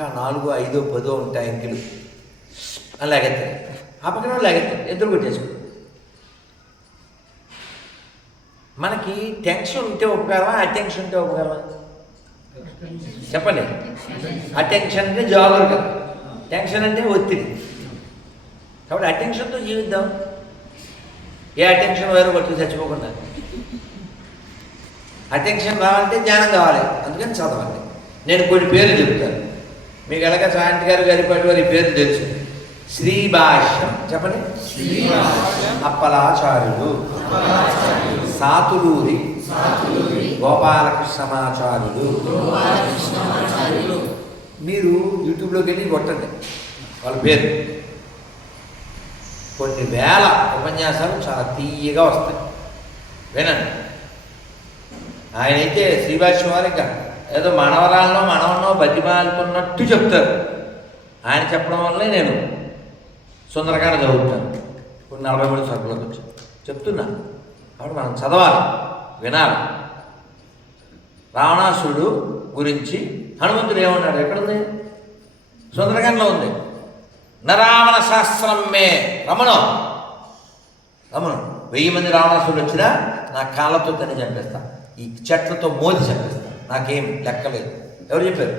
ఇంకా నాలుగు ఐదో పదో ఉంటాయి అంకెలు. అని లాగెత్తారు ఆ పక్కన లాగెత్తారు ఇద్దరు కొట్టేసుకో. మనకి టెన్షన్ ఉంటే ఉపకారమా? అటెన్షన్ ఉంటే ఉపకారమా? చెప్పండి. అటెన్షన్ అంటే జాగ్రత్త టెన్షన్ అంటే ఒత్తిడి. కాబట్టి అటెన్షన్తో జీవిద్దాం. ఏ అటెన్షన్ వేరు పట్టుకు చచ్చిపోకుండా? అటెన్షన్ రావాలంటే జ్ఞానం కావాలి. అందుకని చదవాలి నేను కొన్ని పేర్లు చెప్తాను. మీకు ఎలాగ సాయంత్రి గారు గారిపాటి వారి పేరు తెలుసు. శ్రీభాష్యం. చెప్పండి. అప్పలాచార్యుడు. సాతులూరి. గోపాలకృష్ణమాచార్యుడు. మీరు యూట్యూబ్లోకి వెళ్ళి కొట్టండి వాళ్ళ పేరు. కొన్ని వేల ఉపన్యాసాలు చాలా తీయగా వస్తాయి. వినండి. ఆయనైతే శ్రీభాష్యం వారు ఇంకా ఏదో మనవరాలను మనవన్నో బతిమాలుతున్నట్టు చెప్తారు. ఆయన చెప్పడం వల్లే నేను సుందరకాండ చదువుతాను. ఇప్పుడు నలభై మూడు సరుకులకు వచ్చి చెప్తున్నా. కాబట్టి మనం చదవాలి వినాలి. రావణాసురుడు గురించి హనుమంతుడు ఏమన్నాడు? ఎక్కడుంది? సుందరకాండలో ఉంది. నరావణ శాస్త్రం మే. రమణం. రమణం వెయ్యి మంది రావణాసురుడు వచ్చినా నా కాళ్ళతో తని చంపేస్తా. ఈ చెట్లతో మోది చంపేస్తా. నాకేం లెక్కలేదు. ఎవరు చెప్పారు?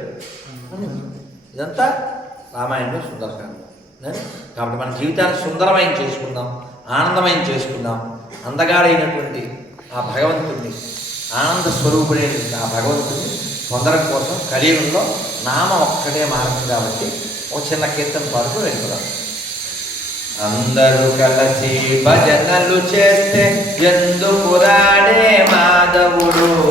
ఇదంతా రామాయణంలో సుందరకాండం. కాబట్టి మన జీవితాన్ని సుందరమైన చేసుకుందాం ఆనందమైన చేసుకుందాం. అందగాడైనటువంటి ఆ భగవంతుడిని ఆనంద స్వరూపుడైనటువంటి ఆ భగవంతుడిని పొందడం కోసం కలియుగంలో నామ ఒక్కటే మార్గం కాబట్టి ఒక చిన్న కీర్తన పాడుతూ వెళ్ళిపోదాం. అందరూ కలిసి భజనలు చేస్తే ఎందుకు రాడే మాధవుడు.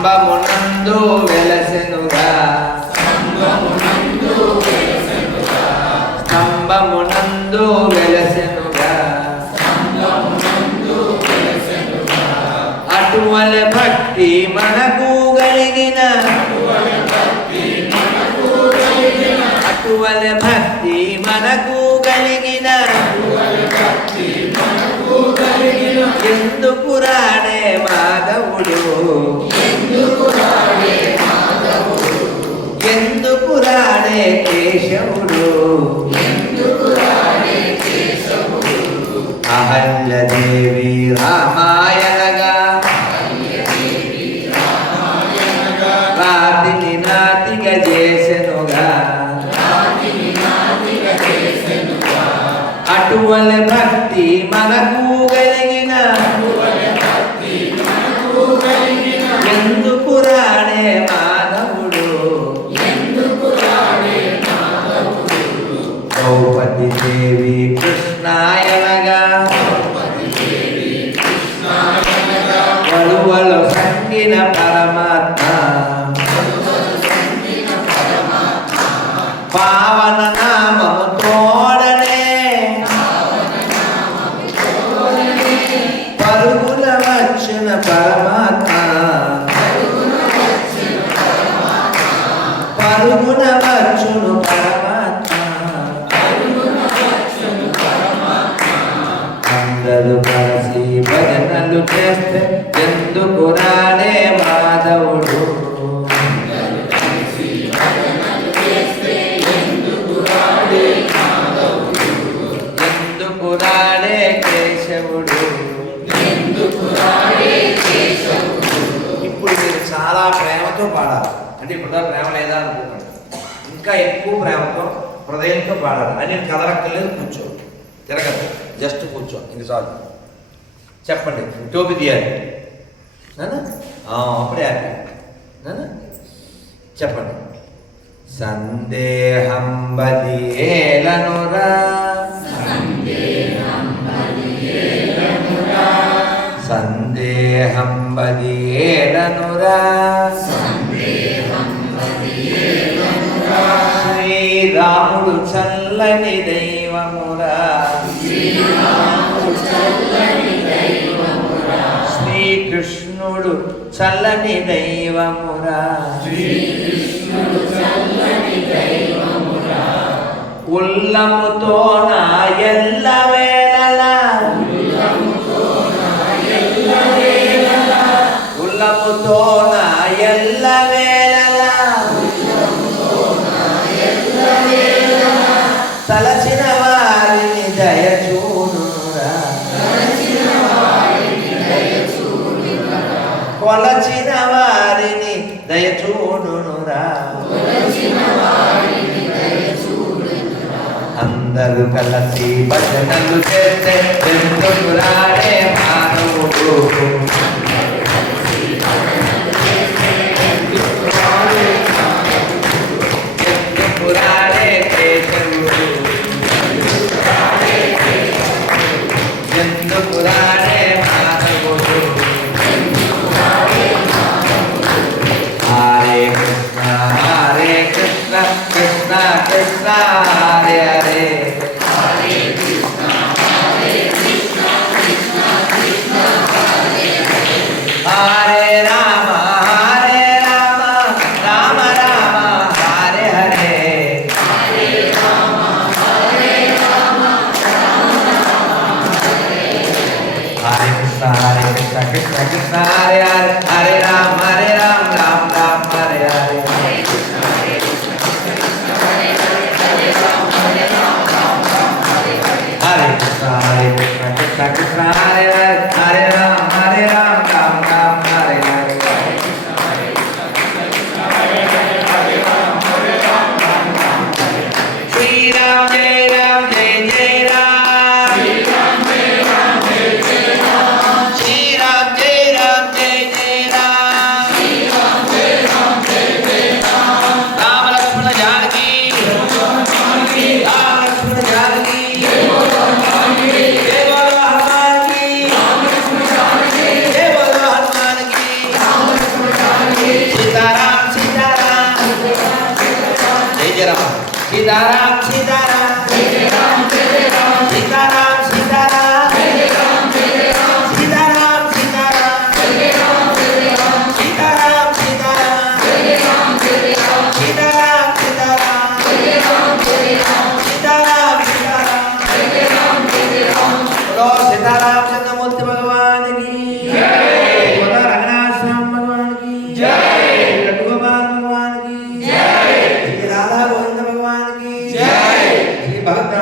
స్తంభమునందు వెలసెనుగా. స్తంభమునందు వెలసెనుగా. అటువల భక్తి మనకు కలిగిన. అటువల భక్తి మనకు కలిగిన. ఎందుకు రాడే మాధవుడు. ఎందుకు రాడే కేశవుడు. అహల్యదేవి రామాయణగా. రాతిని నాతిగా చేసెనుగా. అటువల భక్తి మనకు కలిగి ఎందుకు రాడే మానవుడు ద్రౌపది దేవి కృష్ణాయనగా రాసి భజనలు చేస్తే ఎందుకు రాలే మాధవుడు? ఎందుకు రాలే కేశవుడు? ఇప్పుడు మీరు చాలా ప్రేమతో పాడాలి. అంటే ఇప్పుడు ప్రేమ లేదా అనుకోకండి ఇంకా ఎక్కువ ప్రేమతో హృదయంతో పాడాలి. అని కదలక్కలేదు కూర్చో. తిరగదు. జస్ట్ కూర్చో. ఇది చాలు. చెప్పండి. టోపీ తీయాలి అప్పుడే హ్యాపీ చెప్పండి. సందేహం బదియేలనురా సందేహం బదియేలనురా శ్రీరాముడు చల్లనిదే చల్లని దైవమురా. ఉల్లముతో నా ఎల్ల వేళలా. తలచిన అందరూ కలసి భజనలు చేస్తే ఎందుకు రాడే Hare Krishna Krishna Krishna Ram Hare Ram Ram Te dará, te dará, te dará. van